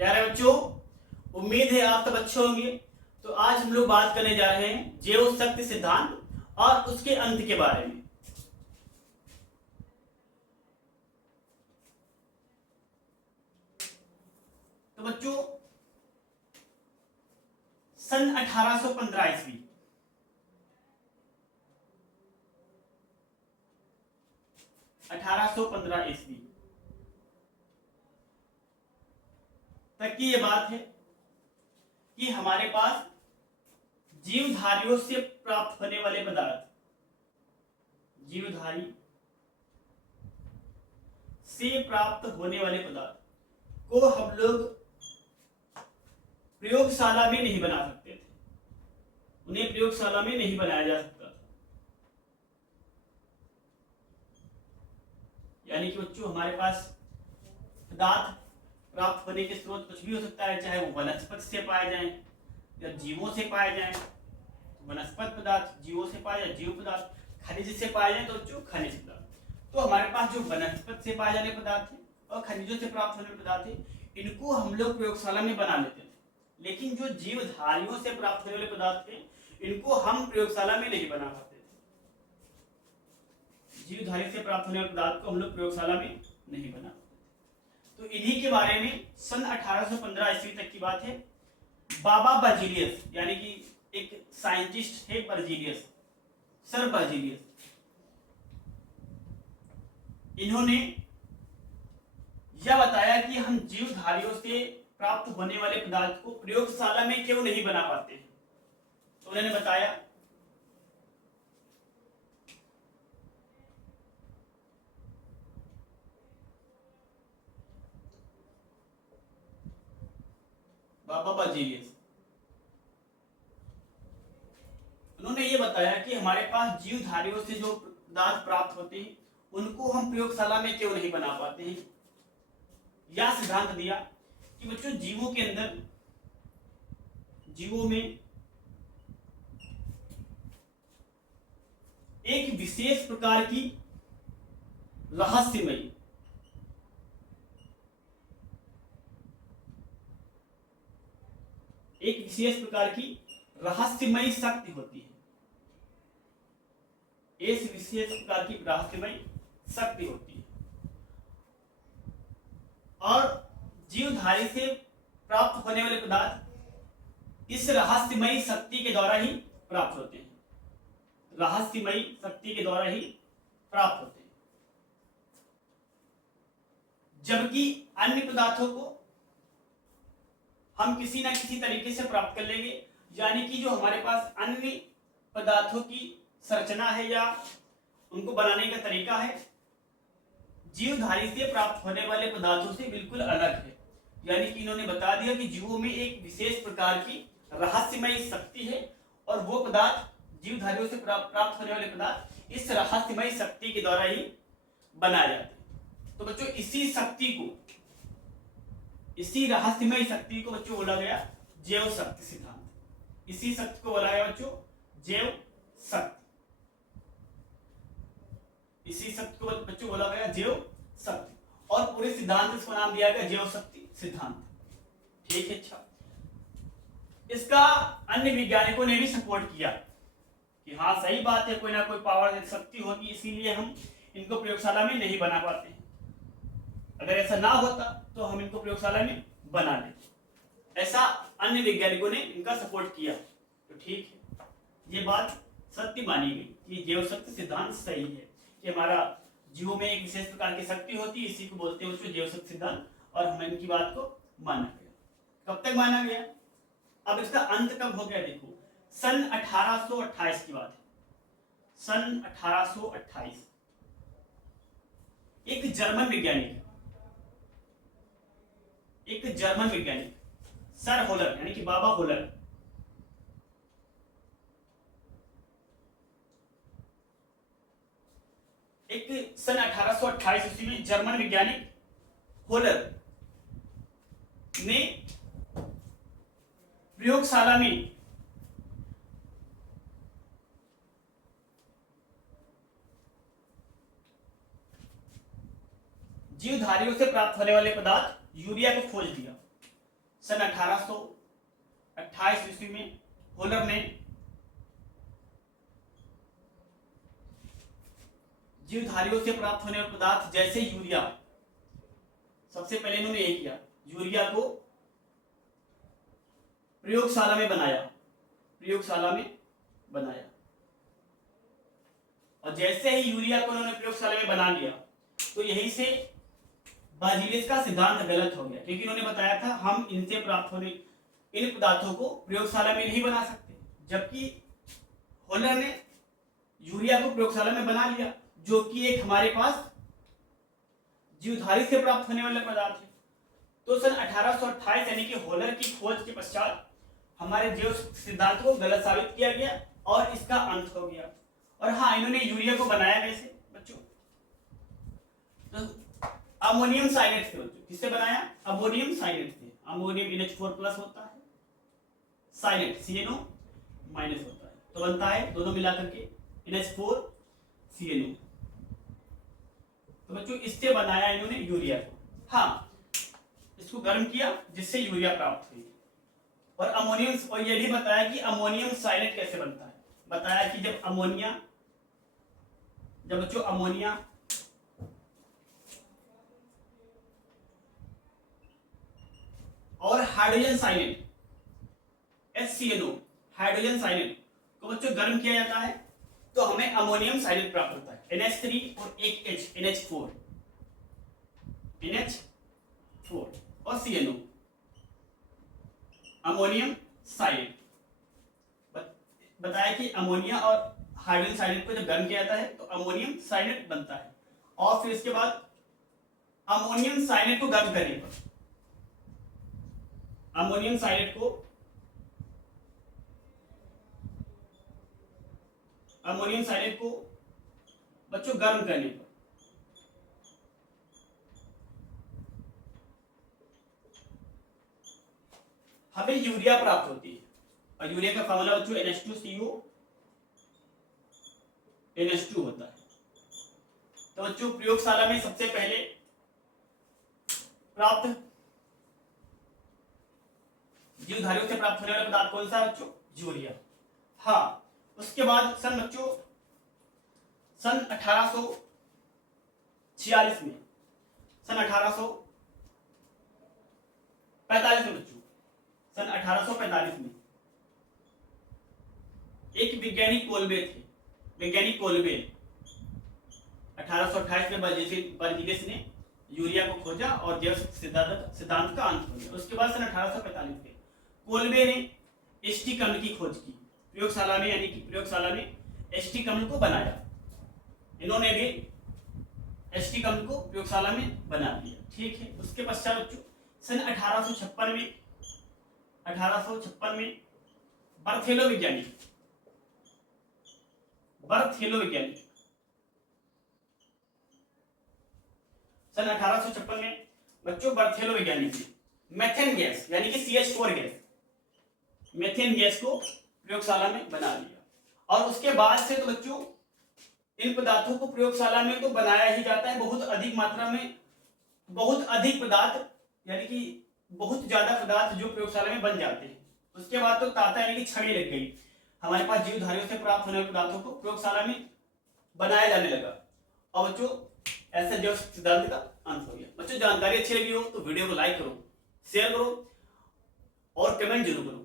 प्यारे बच्चों, उम्मीद है आप सब अच्छे होंगे। तो आज हम लोग बात करने जा रहे हैं जैव शक्ति सिद्धांत और उसके अंत के बारे में। तो बच्चों, सन 1815 ईस्वी 1815 ईस्वी तक की ये बात है कि हमारे पास जीवधारियों से प्राप्त होने वाले पदार्थ, जीवधारी से प्राप्त होने वाले पदार्थ को हम लोग प्रयोगशाला में नहीं बना सकते थे। उन्हें प्रयोगशाला में नहीं बनाया जा सकता था। यानी कि बच्चों, हमारे पास पदार्थ प्राप्त होने के स्रोत कुछ भी हो सकता है, चाहे वो वनस्पति से पाए जाएं या जीवों से पाए जाएं। वनस्पति पदार्थ जीवों से पाए जाए, जीव पदार्थ खनिज से पाए जाए तो बच्चों खनिज पदार्थ। तो हमारे पास जो वनस्पति से पाए जाने पदार्थ है और खनिजों से प्राप्त होने पदार्थ है, इनको हम लोग प्रयोगशाला में बना लेते थे। लेकिन जो जीवधारियों से प्राप्त होने वाले पदार्थ थे, इनको हम प्रयोगशाला में नहीं बना पाते थे। जीवधारी से प्राप्त होने वाले पदार्थ को हम लोग प्रयोगशाला में नहीं बना पाते थे। तो इन्हीं के बारे में सन 1815 ईस्वी तक की बात है। बाबा बर्जीलियस, यानी कि एक साइंटिस्ट थे बर्जीलियस, सर बर्जीलियस, इन्होंने यह बताया कि हम जीवधारियों से प्राप्त होने वाले पदार्थ को प्रयोगशाला में क्यों नहीं बना पाते। तो उन्होंने बताया बाबा बर्जीलियस, उन्होंने ये बताया कि हमारे पास जीवधारियों से जो पदार्थ प्राप्त होते हैं, उनको हम प्रयोगशाला में क्यों नहीं बना पाते हैं। यह सिद्धांत दिया कि बच्चों, जीवों के अंदर, जीवों में एक विशेष प्रकार की रहस्यमयी, एक विशेष प्रकार की रहस्यमयी शक्ति होती है। इस विशेष प्रकार की रहस्यमयी शक्ति होती है और जीवधारी से प्राप्त होने वाले पदार्थ इस रहस्यमयी शक्ति के द्वारा ही प्राप्त होते हैं। रहस्यमयी शक्ति के द्वारा ही प्राप्त होते हैं। जबकि अन्य पदार्थों को हम किसी ना किसी तरीके से प्राप्त कर लेंगे। यानी कि जो हमारे पास अन्य पदार्थों की संरचना है या उनको बनाने का तरीका है, जीवधारी से प्राप्त होने वाले पदार्थों से बिल्कुल अलग है। यानी कि इन्होंने बता दिया कि जीवों में एक विशेष प्रकार की रहस्यमयी शक्ति है और वो पदार्थ, जीवधारियों से प्राप्त होने वाले पदार्थ इस रहस्यमयी शक्ति के द्वारा ही बनाए जाते हैं। तो बच्चों, इसी शक्ति को, इसी रहस्यमयी शक्ति को बच्चों बोला गया जैव शक्ति सिद्धांत। इसी शक्ति को बोला गया बच्चों जैव शक्ति। इसी शक्ति को बच्चों बोला गया जैव शक्ति और पूरे सिद्धांत इसको नाम दिया गया जैव शक्ति सिद्धांत। ठीक है, अच्छा। इसका अन्य वैज्ञानिकों ने भी सपोर्ट किया कि हाँ, सही बात है, कोई ना कोई पावर शक्ति होगी, इसीलिए हम इनको प्रयोगशाला में नहीं बना पाते। अगर ऐसा ना होता तो हम इनको प्रयोगशाला में बना लेते। ऐसा अन्य वैज्ञानिकों ने इनका सपोर्ट किया। तो ठीक है, ये बात सत्य मानी गई कि जैव शक्ति सिद्धांत सही है कि हमारा जीवों में एक विशेष प्रकार की शक्ति होती है, इसी को बोलते हैं उसको जैव शक्ति सिद्धांत। और हमें इनकी बात को माना गया। कब तक माना गया? अब इसका अंत कब हो गया देखो, सन 1828 की बात है। सन 1828 एक जर्मन वैज्ञानिक सर होलर, यानी कि बाबा होलर, एक सन 1828 ईस्वी में जर्मन वैज्ञानिक होलर ने प्रयोगशाला में जीवधारियों से प्राप्त होने वाले पदार्थ यूरिया को खोज दिया। सन 1828 ईस्वी में होलर ने जीवधारियों से प्राप्त होने वाले पदार्थ जैसे यूरिया, सबसे पहले इन्होंने ये किया, यूरिया को प्रयोगशाला में बनाया और जैसे ही यूरिया को उन्होंने प्रयोगशाला में बना लिया तो यहीं से बार्जीलियस का सिद्धांत गलत हो गया, क्योंकि इन्होंने बताया था हम इनसे प्राप्त होने इन पदार्थों को प्रयोगशाला में नहीं बना सकते, जबकि होलर ने यूरिया को प्रयोगशाला में बना लिया, जो कि एक हमारे पास जीवधारी से प्राप्त होने वाले पदार्थ है। तो सन 1828 यानी कि होलर की खोज के पश्चात हमारे जैव सिद्धांत को गलत साबित किया गया और इसका अंत हो गया। और हाँ, इन्होंने यूरिया को बनाया कैसे बच्चों? तो अमोनियम साइनेट से बच्चों, किससे बनाया? अमोनियम साइनेट से। अमोनियम NH4+ होता है, साइनेट CNO- होता है, तो बनता है दोनों मिलाकर के NH4CNO। तो बच्चों इससे बनाया इन्होंने यूरिया को। हाँ, इसको गर्म किया जिससे यूरिया प्राप्त हुई। और अमोनियम, और ये भी बताया कि अमोनियम साइनेट कैसे बनता है। बताया कि जब बच्चों अमोनिया और hydrogen cyanate HCNO, hydrogen cyanate को बच्चों गर्म किया जाता है तो हमें अमोनियम साइनेट प्राप्त होता है। NH3 और एक H, NH4 और CNO, अमोनियम साइनेट। बताया कि अमोनिया और हाइड्रोजन साइनेट को जब गर्म किया जाता है तो अमोनियम साइनेट बनता है। और फिर इसके बाद अमोनियम साइनेट को गर्म करने पर अमोनियम साइनेट को बच्चों गर्म करने पर हमें यूरिया प्राप्त होती है। और यूरिया का फॉर्मूला बच्चों NH2CO NH2 होता है। तो बच्चों प्रयोगशाला में सबसे पहले प्राप्त जीवधारियों से प्राप्त होने वाला पदार्थ कौन सा है बच्चों? यूरिया। हाँ, उसके बाद सन 1846 में, सन 1845 में बच्चों, सन 1845 में एक वैज्ञानिक कोलबे 1828 में बार्जीलियस ने यूरिया को खोजा और जैव सिद्धांत का अंत हो गया। उसके बाद सन 1845 में कोलबे ने एस्टिक अम्ल की खोज की प्रयोगशाला में, यानी कि प्रयोगशाला में एस्टिक अम्ल को बनाया। इन्होंने भी एस्टिक अम्ल को प्रयोगशाला में बना दिया, ठीक है। उसके पश्चात बच्चों सन 1856 में बर्थेलो वैज्ञानिक सन 1856 में बच्चों बर्थेलो वैज्ञानिक ने मेथेन गैस यानी कि CH4 गैस, मेथेन गैस को प्रयोगशाला में बना लिया। और उसके बाद से तो बच्चों इन पदार्थों को प्रयोगशाला में तो बनाया ही जाता है बहुत अधिक मात्रा में, बहुत अधिक पदार्थ यानी कि बहुत ज्यादा पदार्थ जो प्रयोगशाला में बन जाते हैं। उसके बाद तो तांता यानी कि छड़ी लग गई, हमारे पास जीवधारियों से प्राप्त होने वाले पदार्थों को प्रयोगशाला में बनाया जाने लगा। और बच्चों ऐसे जैव सिद्धांत का अंत हो गया। बच्चों जानकारी अच्छी लगी हो तो वीडियो को लाइक करो, शेयर करो और कमेंट जरूर करो।